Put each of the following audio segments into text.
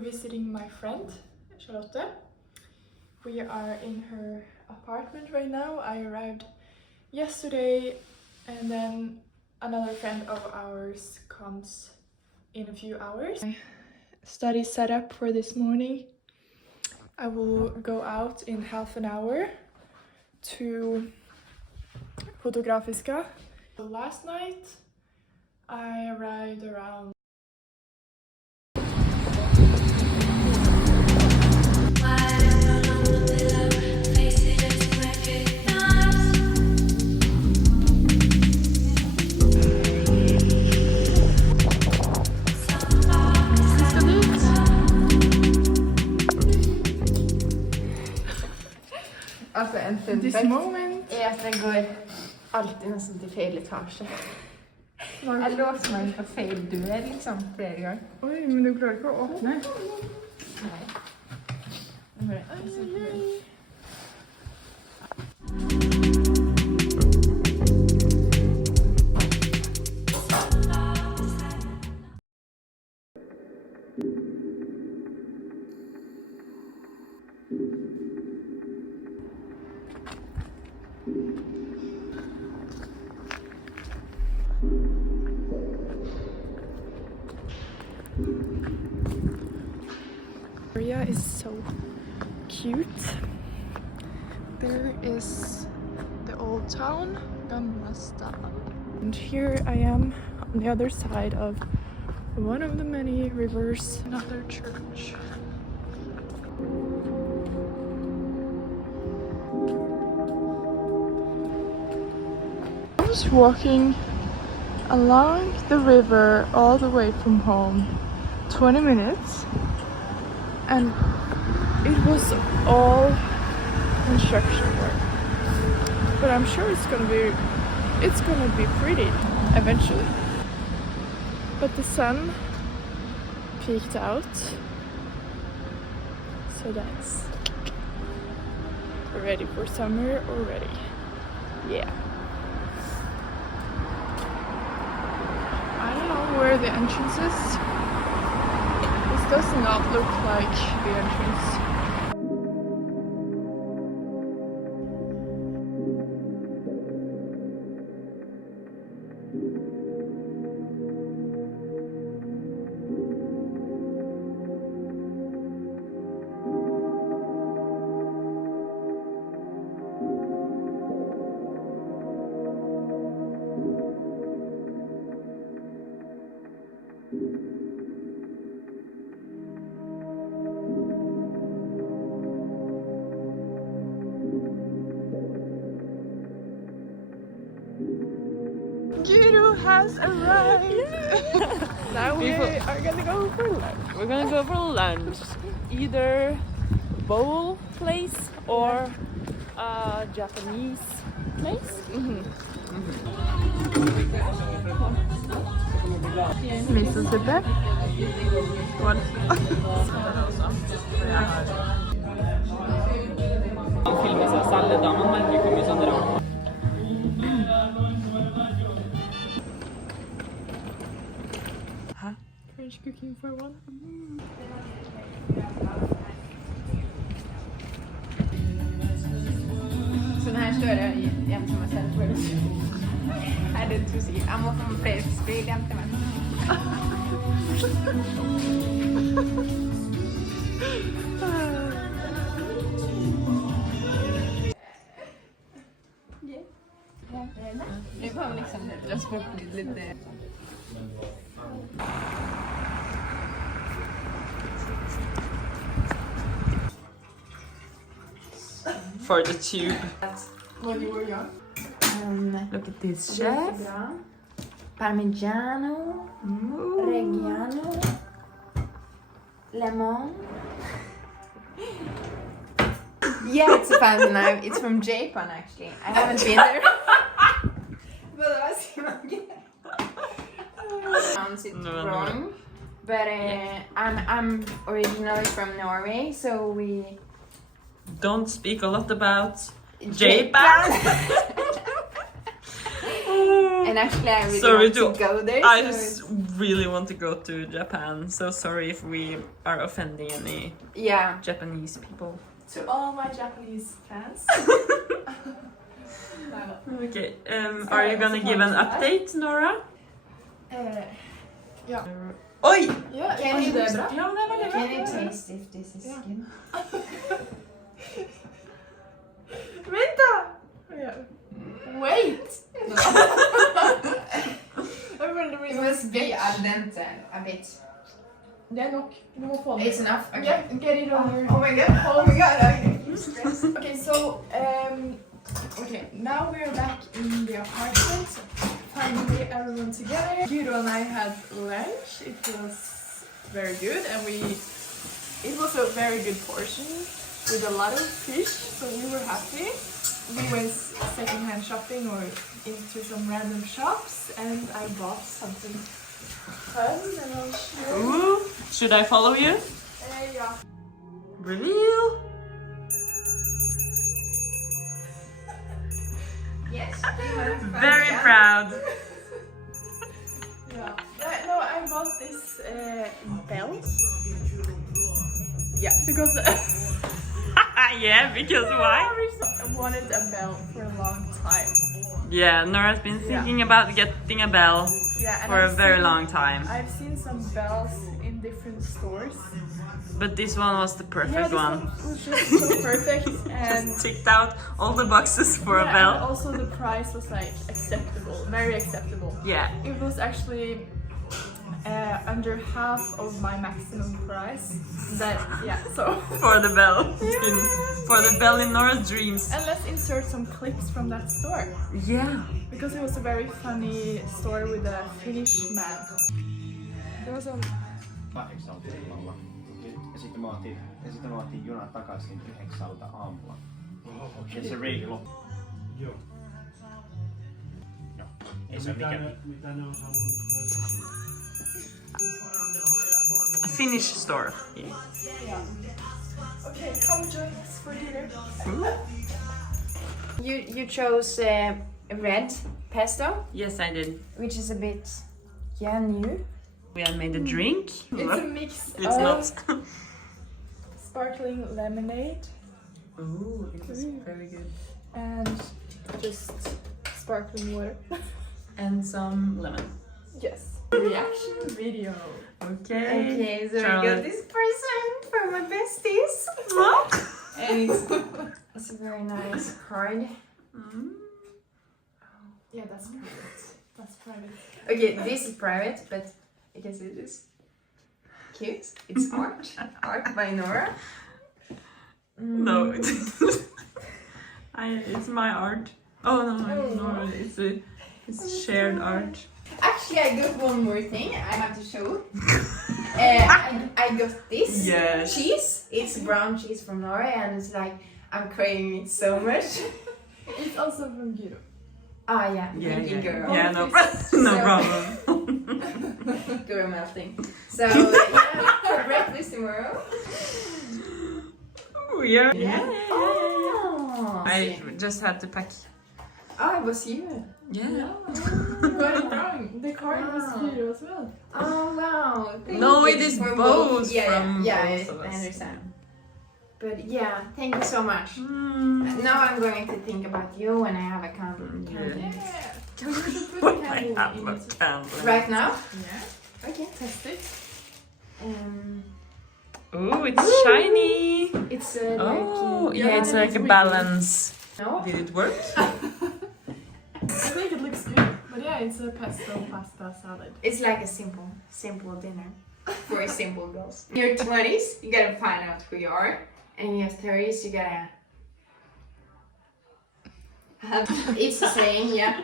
visiting my friend, Charlotte. We are in her apartment right now. I arrived yesterday and then another friend of ours comes in a few hours. My study setup for this morning. I will go out in half an hour to Fotografiska. Last night I arrived around Altså en fun this fact moment. er at jeg går alltid nesten til feil etasje. Jeg låser meg på feil dør liksom flere ganger. Oi, men du klarer ikke å åpne. Nei. Area is so cute. There is the old town, Gamla Stan. And here I am on the other side of one of the many rivers, another church. I was walking along the river all the way from home, 20 minutes. And it was all construction work, but I'm sure it's gonna be pretty eventually. But the sun peaked out, so that's ready for summer already. Yeah. I don't know where the entrance is. Does not look like the entrance. Guro has arrived! Now we are gonna go for lunch. We're gonna go for lunch. Either bowl place or a Japanese place. Misosuppe. Han filmer seg selv, da man merker hvor mye sånn rart. French cooking for one. Så her står jeg hjemme til meg selv for oss. Her er det to sikkert. Jeg må få flere spill hjem til meg. Nu kommer liksom transportlyd lite. For the tube. When you were young? Look at this chef. Parmigiano, Reggiano, lemon. Yeah, it's a fancy knife. It's from Japan actually. I haven't been there. But I see sounds it wrong. But I'm originally from Norway, so we Don't speak a lot about Japan. And actually, I really Sorry want to go there. I so just really want to go to Japan. So sorry if we are offending any yeah. Japanese people. To all my Japanese fans. Okay. Are you gonna give an update, Nora? Ja. Oj! Ja, Can you- det är bra. Ja, det var det Can you bra. taste if this is skin? Vänta! Ja. Wait! It must be al dente a bit. Det är nog. Du måste få It's enough. Okay. Get it over. Oh my god! Oh my god! Okay, so okay, now we're back in the apartment. Finally, everyone together. Guro and I had lunch. It was very good, and it was a very good portion with a lot of fish. So we were happy. We went secondhand shopping or into some random shops, and I bought something fun. And I'll show you. Ooh. Should I follow you? Yeah. Reveal. Yes. Very proud. Yeah. No, I bought this belt. Yeah, because Yeah, because why? I wanted a belt for a long time. Yeah, Nora's been thinking about getting a bell Yeah, and for a I've very seen- long time. I've seen some bells in different stores. But this one was the Yeah, perfect this one. was just so perfect, and Just ticked out all the boxes for yeah, a bell. and also the price was like acceptable, very acceptable. Yeah. It was actually under half of my maximum price. So. For the bell. It's been for the bell in Nora's dreams. And let's insert some clips from that store. Yeah. Because it was a very funny story with a Finnish man. There was a... 8 illalla. Ja sitten me otettiin juna takaisin 9 aamulla. Ja se reili loppui. Joo. Joo. Ei se Mitä mikään. ne on sanonut? A Finnish store. Yeah. Okay, come join us for dinner. You chose red pesto, Yes, I did. which is a bit new. We had made a drink. It's a mix It's of not. sparkling lemonade Ooh, it was very good. and just sparkling water. And some lemon. Yes. Reaction video. Okay. Okay, so I Charlotte. got this present from my besties. And it's a very nice card. Yeah, that's private. That's private. Okay, this is private, but you can see this. Cute. It's art. Art by Nora. No, it's my art. Oh no, it's shared art. Actually, I got one more thing I have to show. I got this Yes. cheese. It's brown cheese from Norway, and it's like I'm craving it so much. It's also from Guro. Ah, yeah. Yeah, Thank you, yeah, girl. yeah, no, So- no problem. Girl melting. So yeah, for breakfast tomorrow. We are. Oh, I just had to pack. oh, it was you. Yeah. You got it wrong. The card was Guro as well. Oh wow. Thank No, you it is for both Yeah, from yeah, both of I us. understand. But yeah, thank you so much. Mm. Now I'm going to think about you when I have a candle. Yeah. Yeah. We should put What the I candle have in a it. candle. Right now? Yeah. Okay. Test it. Oh, it's shiny. It's Oh, like yeah, it's like a balance. no. Did it work? I think it looks good. But yeah, it's a pesto pasta salad. It's like a simple dinner for simple girls. In your 20s, you gotta find out who you are, and in your 30s, you gotta. It's the saying, yeah.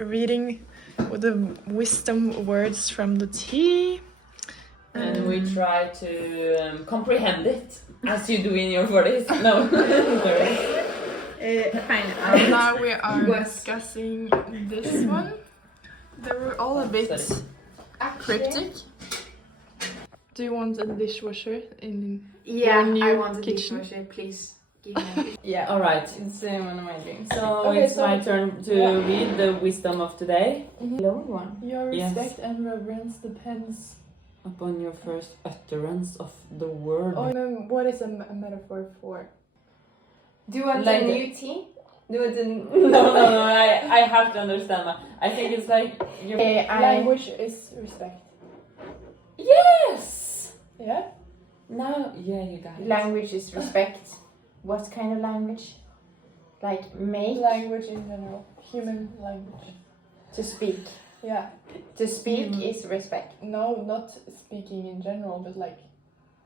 Reading the wisdom words from the tea. And we try to comprehend it as you do in your 40s. No. Fine. And now we are What? discussing this one. They were all a bit cryptic. Do you want a dishwasher in Yeah, your new I want a kitchen? dishwasher, please. Yeah, Alright. it's one of my dreams. So Okay, it's so- my turn to yeah. read the wisdom of today. Long one. Your Yes. respect and reverence depends Upon your first utterance of the word. on what is a metaphor for. Do you want Like a the- new tea? Do you want a... No, I have to understand that. I think it's like your Language is respect. Yes! Yeah? Now, yeah, you got it. Language is respect. What kind of language? Like make? Language in general. Human language. To speak. Yeah. To speak Mm. is respect. No, not speaking in general, but like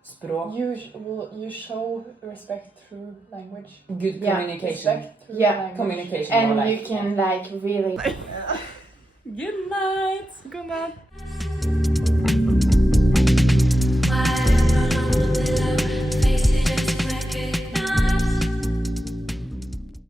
Språk. you show respect through language. Good Yeah, communication. Respect through Yeah. language. Communication. And more you like. can like really... Good night! Good night.